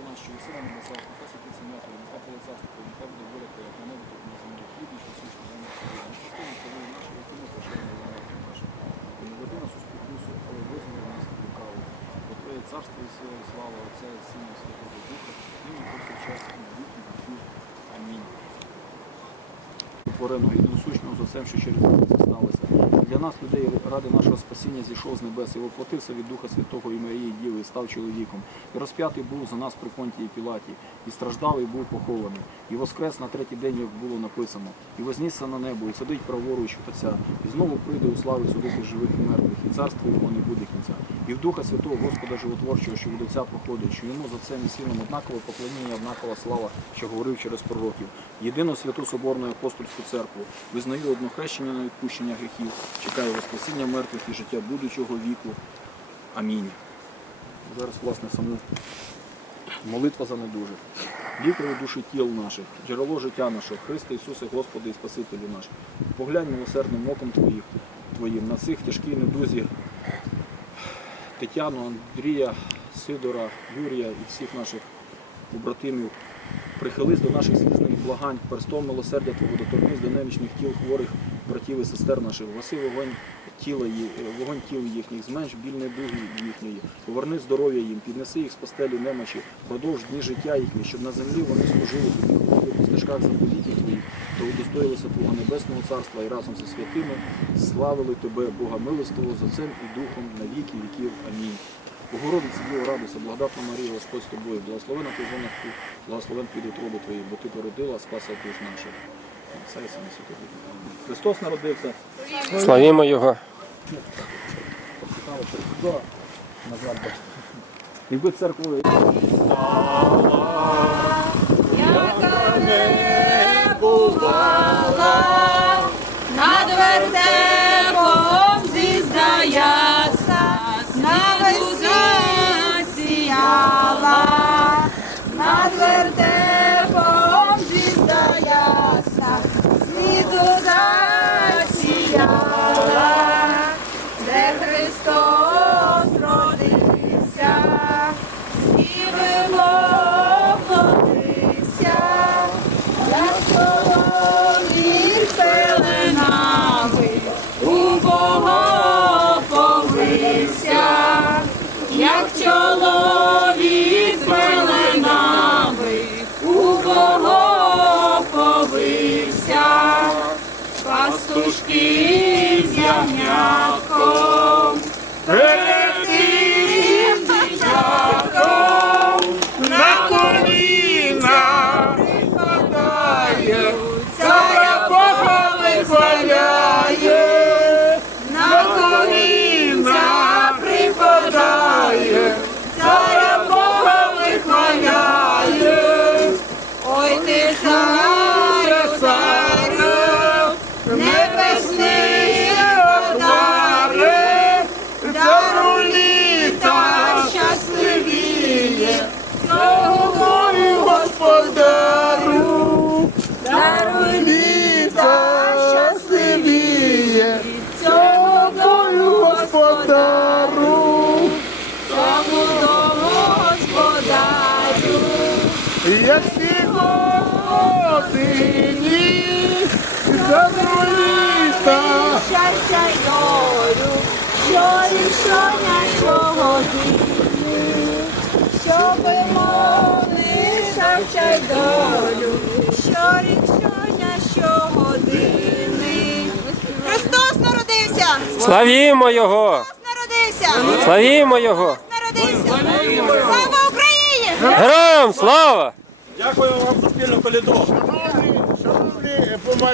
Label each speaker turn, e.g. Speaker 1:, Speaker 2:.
Speaker 1: Червонщого сина на Мирославському касі 39 Дмитра Полицарська, Дмитра буде воля проєкт на небо, на землі хлібніч, на сучні на нашій на частині, коли наші виконує поширення на нашій нашій. І не веди нас у спокусу, але визнає нас в лукаву. Бо твоє царство і сила і слава Отця і Сина і Святого Духа, нині повсякчас і в віки. Амінь. Твореного і насущного за всем, що через це сталося. Для нас, людей, ради нашого спасіння зійшов з небес і воплотився від Духа Святого і Марії Діви, і став чоловіком. І розп'ятий був за нас при Понтії Пілаті, і страждав, і був похований. І воскрес на третій день, як було написано, і вознісся на небо, і сидить праворуч Отця, і знову прийде у славі судити живих і мертвих, і царство його не буде кінця. І в Духа Святого Господа Животворчого, що від Отця походить, що йому за цим і сином однакове поклоніння, однакова слава, що говорив через пророків. Єдину святу Соборну апостольську церкву, визнаю одно хрещення на відпущення гріхів, чекаю Воскресіння мертвих і життя будучого віку. Амінь. Зараз, власне, саму молитва за недужих. Лікарю душі тіл наших, джерело життя нашого, Христе Ісусе, Господи і Спасителю наш. Поглянь милосердним оком Твоїх, Твоїм на цих тяжкій недузі Тетяну, Андрія, Сидора, Юрія і всіх наших побратимів. Прихились до наших слізних благань, перстом милосердя Твого доторкнись до немічних тіл хворих братів і сестер наших, вгаси вогонь тіла, ї- вогонь тіл їхніх, зменш біль недуги їхньої, поверни здоров'я їм, піднеси їх з постелі немочі, продовж дні життя їхніх, щоб на землі вони служили тобі, ходили по стежках заповітів твоїх, та удостоїлися Твого Небесного Царства і разом зі святими славили Тебе, Бога милостивого, за Отцем і Духом на віки віків. Амінь. Богородице, Діво, радуйся, благодатна Марія, Господь з тобою, благословена ти ти, благословен плід утроби твої, бо ти породила, спаса наших. Отця і Сина Святого Христос народився.
Speaker 2: Славімо Його.
Speaker 1: Якби церквою
Speaker 3: яка не бувала, kuszki. Господару, даруй літа щасливіє, Словою Господару, цьому дому Господарю. Як всі годині, добру літа, щастя й долю, що рішення щогодини, щоби моли щастя й долю, що рішення щогодини. Христос народився!
Speaker 2: Славімо Його! Христос
Speaker 3: народився! Славімо Його! Народився! Слава Україні! Героям
Speaker 2: слава!
Speaker 4: Дякую вам шановні, шановні, помагайте.